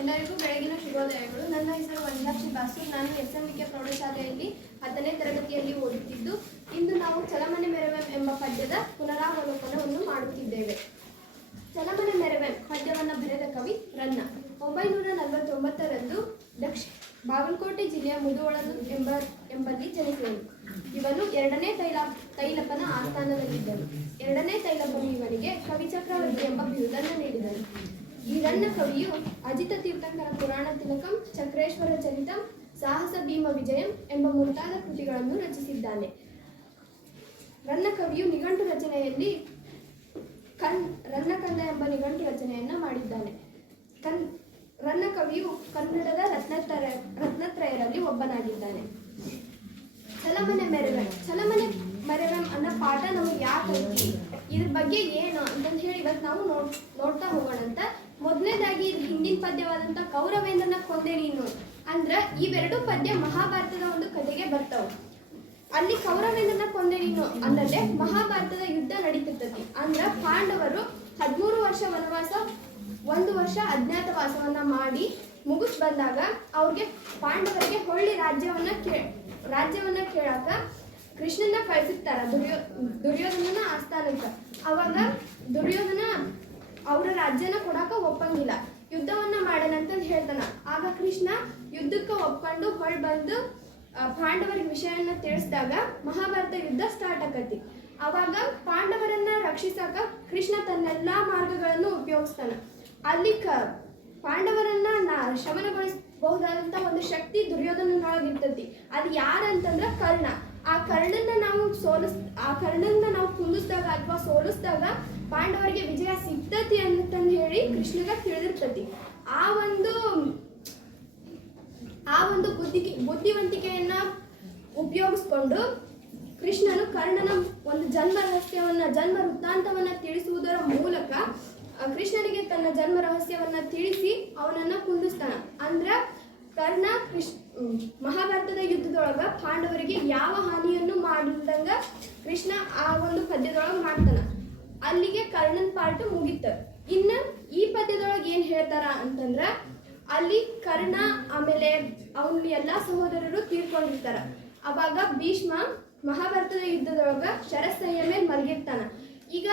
ಎಲ್ಲರಿಗೂ ಬೆಳಗಿನ ಶುಭೋದಯಗಳು. ನನ್ನ ಹೆಸರು ವನಜಾಕ್ಷಿ ಬಾಸು. ನಾನು ಎಸ್ ಎಂ ಕೆ ಪ್ರೌಢಶಾಲೆಯಲ್ಲಿ ಹತ್ತನೇ ತರಗತಿಯಲ್ಲಿ ಓದುತ್ತಿದ್ದು, ಇಂದು ನಾವು ಚಲಮನೆ ಮೆರವೆಂ ಎಂಬ ಪದ್ಯದ ಪುನರಾವಲೋಕನವನ್ನು ಮಾಡುತ್ತಿದ್ದೇವೆ. ಚಲಮನೆ ಮೆರವೆಂ ಪದ್ಯವನ್ನು ಬರೆದ ಕವಿ ರನ್ನ. ಒಂಬೈನೂರ ನಲವತ್ತೊಂಬತ್ತರಂದು ದಕ್ಷಿಣ ಬಾಗಲಕೋಟೆ ಜಿಲ್ಲೆಯ ಮುಧೋಳಲು ಎಂಬ, ಎಂಬಲ್ಲಿ ಜನಿಸಿದನು. ಇವನು ಎರಡನೇ ತೈಲ ತೈಲಪ್ಪನ ಆಸ್ಥಾನದಲ್ಲಿದ್ದನು. ಎರಡನೇ ತೈಲಪ್ಪನು ಇವನಿಗೆ ಕವಿ ಚಕ್ರವರ್ತಿ ಎಂಬ ಬಿರುದನ್ನು ನೀಡಿದನು. ಈ ರನ್ನ ಕವಿಯು ಅಜಿತ ತೀರ್ಥಂಕರ ಪುರಾಣ ತಿಲಕಂ, ಚಕ್ರೇಶ್ವರ ಚರಿತಂ, ಸಾಹಸ ಭೀಮ ವಿಜಯಂ ಎಂಬ ಮುಂತಾದ ಕೃತಿಗಳನ್ನು ರಚಿಸಿದ್ದಾನೆ. ರನ್ನ ಕವಿಯು ನಿಘಂಟು ರಚನೆಯಲ್ಲಿ ಕಣ್ ರನ್ನಕಂದ ಎಂಬ ನಿಘಂಟು ರಚನೆಯನ್ನ ಮಾಡಿದ್ದಾನೆ. ಕನ್ ರನ್ನ ಕವಿಯು ಕನ್ನಡದ ರತ್ನತ್ರ ರತ್ನತ್ರಯರಲ್ಲಿ ಒಬ್ಬನಾಗಿದ್ದಾನೆ. ಚಲಮನೆ ಮೆರವಂ ಚಲಮನೆ ಮೆರವಂ ಅನ್ನೋ ಪಾಠ ನಮಗೆ ಯಾಕೆ ಇದ್ರ ಬಗ್ಗೆ ಏನು ಅಂತಂದು ಹೇಳಿ ಇವತ್ತು ನಾವು ನೋಡ್, ನೋಡ್ತಾ ಹೋಗೋಣ ಅಂತ ಮೊದಲನೇದಾಗಿ ಇದು ಹಿಂದಿನ ಪದ್ಯವಾದಂಥ ಕೌರವೇಂದ್ರನ ಕೊಂದೆ ನೀನು. ಅಂದ್ರ ಇವೆರಡು ಪದ್ಯ ಮಹಾಭಾರತದ ಒಂದು ಕಥೆಗೆ ಬರ್ತಾವ. ಅಲ್ಲಿ ಕೌರವೇಂದ್ರನ ಕೊಂದೆ ನೀನು ಅಂದ್ರೆ ಮಹಾಭಾರತದ ಯುದ್ಧ ನಡೀತಿರ್ತತಿ. ಅಂದ್ರ ಪಾಂಡವರು ಹದಿಮೂರು ವರ್ಷ ವನವಾಸ, ಒಂದು ವರ್ಷ ಅಜ್ಞಾತವಾಸವನ್ನ ಮಾಡಿ ಮುಗಿಸ್ ಬಂದಾಗ ಅವ್ರಿಗೆ ಪಾಂಡವರಿಗೆ ಹೊಳ್ಳಿ ರಾಜ್ಯವನ್ನ ಕೇ, ರಾಜ್ಯವನ್ನ ಕೇಳಾಕ ಕೃಷ್ಣನ ಕಳಿಸಿರ್ತಾರ. ದುರ್ಯೋ, ದುರ್ಯೋಧನನ ಆಸ್ಥಾನಕ್ಕ ಅವಾಗ ದುರ್ಯೋಧನ ಅವರ ರಾಜ್ಯನ ಕೊಡಾಕ ಒಪ್ಪಂಗಿಲ್ಲ. ಯುದ್ಧವನ್ನ ಮಾಡನಂತಂದು ಹೇಳ್ತಾನ ಆಗ ಕೃಷ್ಣ ಯುದ್ಧಕ್ಕೆ ಒಪ್ಕೊಂಡು ಹೊಳ್ ಬಂದು ಪಾಂಡವರಿಗೆ ವಿಷಯನ ತಿಳಿಸಿದಾಗ ಮಹಾಭಾರತ ಯುದ್ಧ ಸ್ಟಾರ್ಟ್ ಆಕತಿ. ಅವಾಗ ಪಾಂಡವರನ್ನ ರಕ್ಷಿಸಾಕ ಕೃಷ್ಣ ತನ್ನೆಲ್ಲಾ ಮಾರ್ಗಗಳನ್ನು ಉಪಯೋಗಿಸ್ತಾನ. ಅಲ್ಲಿ ಕ, ಪಾಂಡವರನ್ನ ನಾ ಶಮನಗೊಳಿಸಬಹುದಾದಂತ ಒಂದು ಶಕ್ತಿ ದುರ್ಯೋಧನನೊಳಗಿರ್ತತಿ ಅದು ಯಾರಂತಂದ್ರ ಕರ್ಣ. ಆ ಕರ್ಣನ್ನ ನಾವು ಸೋಲಿಸ್, ಆ ಕರ್ಣನ್ನ ನಾವು ಕುಂದಿಸಿದಾಗ ಅಥವಾ ಸೋಲಿಸಿದಾಗ ಪಾಂಡವರಿಗೆ ವಿಜಯ ಸಿಗ್ತತಿ ಅಂತಂದು ಹೇಳಿ ಕೃಷ್ಣಗ ತಿಳಿದಿರ್ತತಿ ಆ ಒಂದು ಆ ಒಂದು ಬುದ್ಧಿ ಬುದ್ಧಿವಂತಿಕೆಯನ್ನ ಉಪಯೋಗಿಸ್ಕೊಂಡು ಕೃಷ್ಣನು ಕರ್ಣನ ಒಂದು ಜನ್ಮ ರಹಸ್ಯವನ್ನ, ಜನ್ಮ ವೃತ್ತಾಂತವನ್ನ ತಿಳಿಸುವುದರ ಮೂಲಕ ಕೃಷ್ಣನಿಗೆ ತನ್ನ ಜನ್ಮ ರಹಸ್ಯವನ್ನ ತಿಳಿಸಿ ಅವನನ್ನ ಕುಂದಿಸ್ತಾನ. ಅಂದ್ರ ಕರ್ಣ ಕೃಷ್ ಮಹಾಭಾರತದ ಯುದ್ಧದೊಳಗ ಪಾಂಡವರಿಗೆ ಯಾವ ಹಾನಿಯನ್ನು ಮಾಡಿದಂಗ ಕೃಷ್ಣ ಆ ಒಂದು ಪದ್ಯದೊಳಗ ಮಾಡ್ತಾನ. ಅಲ್ಲಿಗೆ ಕರ್ಣನ್ ಪಾರ್ಟ್ ಮುಗೀತ. ಇನ್ನು ಈ ಪದ್ಯದೊಳಗೆ ಏನು ಹೇಳ್ತಾರ ಅಂತಂದ್ರ, ಅಲ್ಲಿ ಕರ್ಣ ಆಮೇಲೆ ಅವನ ಎಲ್ಲಾ ಸಹೋದರರು ತೀರ್ಕೊಂಡಿರ್ತಾರ. ಅವಾಗ ಭೀಷ್ಮ ಮಹಾಭಾರತದ ಯುದ್ಧದೊಳಗ ಶರಸಯ್ಯ ಮೇಲೆ ಮಲಗಿರ್ತಾನ. ಈಗ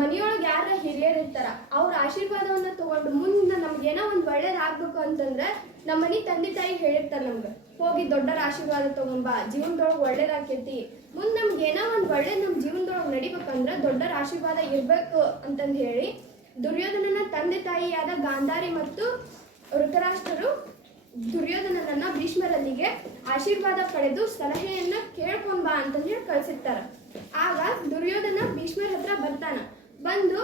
ಮನೆಯೊಳಗೆ ಯಾರ ಹಿರಿಯರು ಇರ್ತಾರ ಅವ್ರ ಆಶೀರ್ವಾದವನ್ನ ತಗೊಂಡು ಮುಂದೆ ನಮ್ಗೆ ಏನೋ ಒಂದು ಒಳ್ಳೇದಾಗ್ಬೇಕು ಅಂತಂದ್ರೆ ನಮ್ಮ ಮನೆ ತಂದೆ ತಾಯಿ ಹೇಳಿರ್ತಾರೆ ನಮ್ಗೆ, ಹೋಗಿ ದೊಡ್ಡರ ಆಶೀರ್ವಾದ ತಗೊಂಬ, ಜೀವನದೊಳಗೆ ಒಳ್ಳೇದಾಕೈತಿ ಮುಂದೆ ನಮ್ಗೆ ಏನೋ ಒಂದು ಒಳ್ಳೆ ನಮ್ಮ ಜೀವನದೊಳಗೆ ನಡಿಬೇಕಂದ್ರೆ ದೊಡ್ಡರ ಆಶೀರ್ವಾದ ಇರಬೇಕು ಅಂತಂದು ಹೇಳಿ, ದುರ್ಯೋಧನನ ತಂದೆ ತಾಯಿಯಾದ ಗಾಂಧಾರಿ ಮತ್ತು ಋತರಾಷ್ಟ್ರರು ದುರ್ಯೋಧನನನ್ನ ಭೀಷ್ಮರಲ್ಲಿಗೆ ಆಶೀರ್ವಾದ ಪಡೆದು ಸಲಹೆಯನ್ನ ಕೇಳ್ಕೊಂಡ್ ಬಾ ಹೇಳಿ ಕಳ್ಸಿರ್ತಾರ. ಆಗ ದುರ್ಯೋಧನ ಭೀಷ್ಮರ ಹತ್ರ ಬರ್ತಾನ. ಬಂದು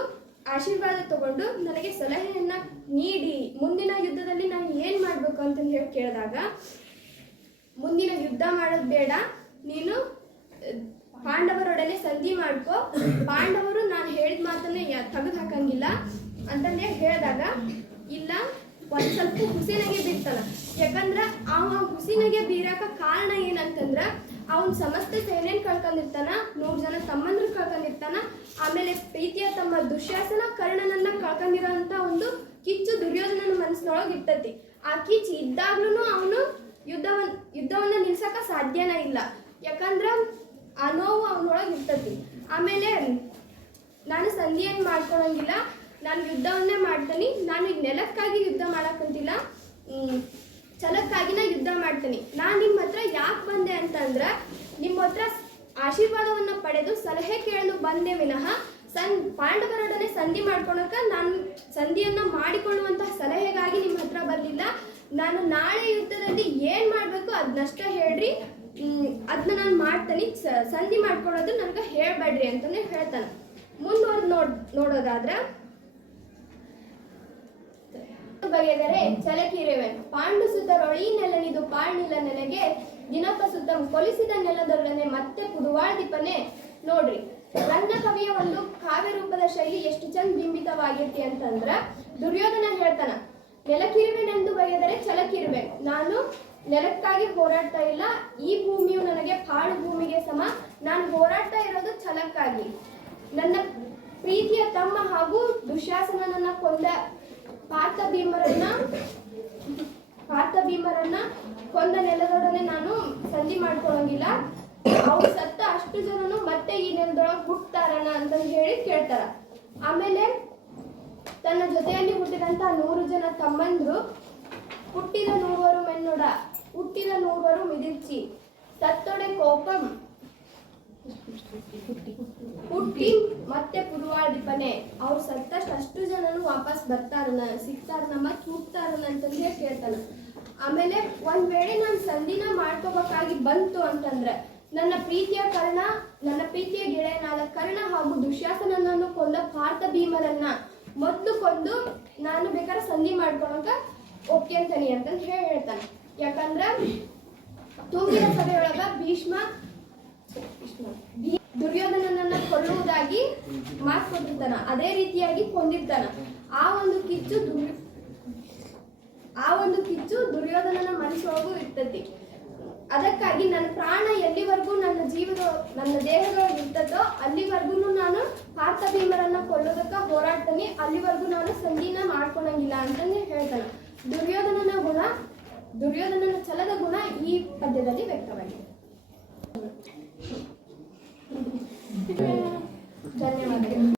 ಆಶೀರ್ವಾದ ತಗೊಂಡು ನನಗೆ ಸಲಹೆಯನ್ನ ನೀಡಿ. ಮುಂದಿನ ಯುದ್ಧದಲ್ಲಿ ನಾನು ಏನ್ ಮಾಡ್ಬೇಕು ಅಂತ ಹೇಳಿ ಕೇಳಿದಾಗ, ಮುಂದಿನ ಯುದ್ಧ ಮಾಡೋದು ಬೇಡ. ನೀನು, ಪಾಂಡವರೊಡನೆ ಸಂಧಿ ಮಾಡ್ಕೋ. ಪಾಂಡವರು ನಾನು ಹೇಳಿದ ಮಾತನ್ನ ತೆಗೆದು ಹಾಕಂಗಿಲ್ಲ ಅಂತಂದೇ ಹೇಳಿದಾಗ, ಇಲ್ಲ, ಒಂದ್ ಸ್ವಲ್ಪ ಹುಸಿನಗೆ ಬಿಡ್ತಾನ ಯಾಕಂದ್ರ ಅವ ಹುಸಿನಗೆ ಬೀರಾಕ ಕಾರಣ ಏನಂತಂದ್ರ ಅವನ್ ಸಮಸ್ತ ಸೇನೆನ್ ಕಳ್ಕೊಂಡಿರ್ತಾನ, ನೂರು ಜನ ತಮ್ಮಂದ್ರು ಕಳ್ಕೊಂಡಿರ್ತಾನ, ಆಮೇಲೆ ಪ್ರೀತಿಯ ತಮ್ಮ ದುಶ್ಯಾಸನ ಕರ್ಣನನ್ನ ಕಳ್ಕೊಂಡಿರೋಂತ ಒಂದು ಕಿಚ್ಚು ದುರ್ಯೋಧನನ ಮನಸ್ಸಿನೊಳಗೆ ಇರ್ತತಿ. ಆ ಕಿಚ್ಚು ಇದ್ದಾಗ್ಲೂ ಅವನು ಯುದ್ಧವನ್, ಯುದ್ಧವನ್ನ ನಿಲ್ಸಕ ಸಾಧ್ಯನೇ ಇಲ್ಲ. ಯಾಕಂದ್ರ ಆ ನೋವು ಅವನೊಳಗೆ ಇರ್ತತಿ. ಆಮೇಲೆ ನಾನು ಸಂಧಿಯನ್ನು ಮಾಡ್ಕೊಳಂಗಿಲ್ಲ, ನಾನು ಯುದ್ಧವನ್ನೇ ಮಾಡ್ತೀನಿ, ನಾನು ಈಗ ನೆಲಕ್ಕಾಗಿ ಯುದ್ಧ ಮಾಡಕ್ಕಂತಿಲ್ಲ ಛಲಕ್ಕಾಗಿ ನಾ ಯುದ್ಧ ಮಾಡ್ತೀನಿ. ನಾನು ನಿಮ್ಮ ಹತ್ರ ಯಾಕೆ ಬಂದೆ ಅಂತಂದ್ರೆ ನಿಮ್ಮ ಹತ್ರ ಆಶೀರ್ವಾದವನ್ನ ಪಡೆದು ಸಲಹೆ ಕೇಳಲು ಬಂದೆ ವಿನಃ ಸನ್, ಪಾಂಡವರೊಡನೆ ಸಂಧಿ ಮಾಡ್ಕೊಳಕ ನಾನು ಸಂಧಿಯನ್ನ ಮಾಡಿಕೊಳ್ಳುವಂತಹ ಸಲಹೆಗಾಗಿ ನಿಮ್ಮ ಹತ್ರ ಬಂದಿಲ್ಲ ನಾನು ನಾಳೆ ಯುದ್ಧದಲ್ಲಿ ಏನು ಮಾಡಬೇಕು ಅದನ್ನಷ್ಟ ಹೇಳ್ರಿ. ಅದನ್ನ ನಾನು ಮಾಡ್ತೀನಿ. ಸಂಧಿ ಮಾಡ್ಕೊಳ್ಳೋದು ನನಗೆ ಹೇಳಬೇಡ್ರಿ ಅಂತಲೇ ಹೇಳ್ತಾನೆ. ಮುಂದುವರೆದು ನೋಡ್, ನೋಡೋದಾದ್ರೆ ಬಗೆದರೆ ಚಲಕಿರುವೆ. ಪಾಂಡು ಸುತ್ತರೊಳಿ ನೆಲನಿದು ಪಾಳ್ನಿಲ ನೆಲೆಗೆ ದಿನಪ ಸುತ್ತ ಕೊಲಿಸಿದ ನೆಲದೊಡನೆ ಮತ್ತೆ ಪುದುವಾಳ್ದಿಪನೆ ನೋಡ್ರಿ ರಂಗ ಕವಿಯ ಒಂದು ಕಾವ್ಯ ರೂಪದ ಶೈಲಿ ಎಷ್ಟು ಚಂದ ಬಿಂಬಿತವಾಗಿರ್ತಿ ಅಂತಂದ್ರ ದುರ್ಯೋಧನ ಹೇಳ್ತಾನ, ನೆಲಕಿರುವೆನೆಂದು ಬಗೆದರೆ ಚಲಕಿರುವೆ. ನಾನು ನೆಲಕ್ಕಾಗಿ ಹೋರಾಡ್ತಾ ಇಲ್ಲ. ಈ ಭೂಮಿಯು ನನಗೆ ಪಾಳು ಭೂಮಿಗೆ ಸಮ. ನಾನು ಹೋರಾಡ್ತಾ ಇರೋದು ಛಲಕ್ಕಾಗಿ. ನನ್ನ ಪ್ರೀತಿಯ ತಮ್ಮ ಹಾಗೂ ದುಶ್ಯಾಸನನನ್ನ ಕೊಂದ ಪಾರ್ಥ ಭೀಮರನ್ನ ಪಾರ್ಥ ಭೀಮರನ್ನ ಕೊಂದ ನೆಲದೊಡನೆ ನಾನು ಸಂಧಿ ಮಾಡ್ಕೊಳಂಗಿಲ್ಲ ಅವ್ರು ಸತ್ತ ಅಷ್ಟು ಜನನು ಮತ್ತೆ ಈ ನೆಲದೊಳಗೆ ಹುಟ್ತಾರನ ಅಂತ ಹೇಳಿ ಕೇಳ್ತಾರ. ಆಮೇಲೆ ತನ್ನ ಜೊತೆಯಲ್ಲಿ ಹುಟ್ಟಿದಂತ ನೂರು ಜನ ತಮ್ಮಂದ್ರು ಹುಟ್ಟಿದ ನೂವರು ಮೆನ್ನೊಡ, ಹುಟ್ಟಿದ ನೂವರು ಮಿದಿರ್ಚಿ ಸತ್ತೊಡೆ ಕೋಪಂ. ಹುಟ್ಟಿ ಮತ್ತೆ ಪುರುವಾದಿಪನೆ ಅವ್ರು ಸತ್ತಷ್ಟು ಅಷ್ಟು ಜನನು ವಾಪಸ್ ಬರ್ತಾರಲ್ಲ ಸಿಗ್ತಾರನ ಮತ್ತೆ ಹೋಗ್ತಾರಲ್ಲ ಅಂತಂದು ಹೇಳಿ ಕೇಳ್ತಾನ. ಆಮೇಲೆ ಒಂದ್ ವೇಳೆ ನಾನು ಸಂಧಿನ ಮಾಡ್ಕೋಬೇಕಾಗಿ ಬಂತು ಅಂತಂದ್ರೆ, ನನ್ನ ಪ್ರೀತಿಯ ಕರ್ಣ, ನನ್ನ ಪ್ರೀತಿಯ ಗೆಳೆಯನಾದ ಕರ್ಣ ಹಾಗೂ ದುಶ್ಯಾಸನನ್ನು ಕೊಂದ ಪಾರ್ಥ ಭೀಮರನ್ನ ಮೊದಲು ಕೊಂದು ನಾನು ಬೇಕಾದ್ರೆ ಸಂಧಿ ಮಾಡ್ಕೊಳಕ ಓಕೆ ಅಂತಂದು ಹೇಳಿ ಹೇಳ್ತಾನೆ. ಯಾಕಂದ್ರ ತೂಗಿನ ಸಭೆಯೊಳಗ ಭೀಷ್ಮ ಭೀ- ದುರ್ಯೋಧನನನ್ನ ಕೊಲ್ಲುವುದಾಗಿ ಮಾತು ಕೊಟ್ಟಿರ್ತಾನ ಅದೇ ರೀತಿಯಾಗಿ ಕೊಂಡಿರ್ತಾನ ಆ ಒಂದು ಕಿಚ್ಚು ಆ ಒಂದು ಕಿಚ್ಚು ದುರ್ಯೋಧನನ ಮನಸ್ಸೊಳಗೂ ಇರ್ತತಿ. ಅದಕ್ಕಾಗಿ ನನ್ನ ಪ್ರಾಣ ಎಲ್ಲಿವರೆಗೂ ನನ್ನ ಜೀವದ, ನನ್ನ ದೇಹದೊಳಗೆ ಇರ್ತದೋ ಅಲ್ಲಿವರೆಗೂ ನಾನು ಪಾರ್ಥ ಭೀಮರನ್ನ ಕೊಲ್ಲೋದಕ್ಕ ಹೋರಾಡ್ತೀನಿ. ಅಲ್ಲಿವರೆಗೂ ನಾನು ಸಂಧಿನ ಮಾಡ್ಕೊಳಂಗಿಲ್ಲ ಅಂತಂದು ಹೇಳ್ತಾನೆ. ದುರ್ಯೋಧನನ ಗುಣ, ದುರ್ಯೋಧನನ ಛಲದ ಗುಣ ಈ ಪದ್ಯದಲ್ಲಿ ವ್ಯಕ್ತವಾಗಿದೆ. ధన్యవాదాలు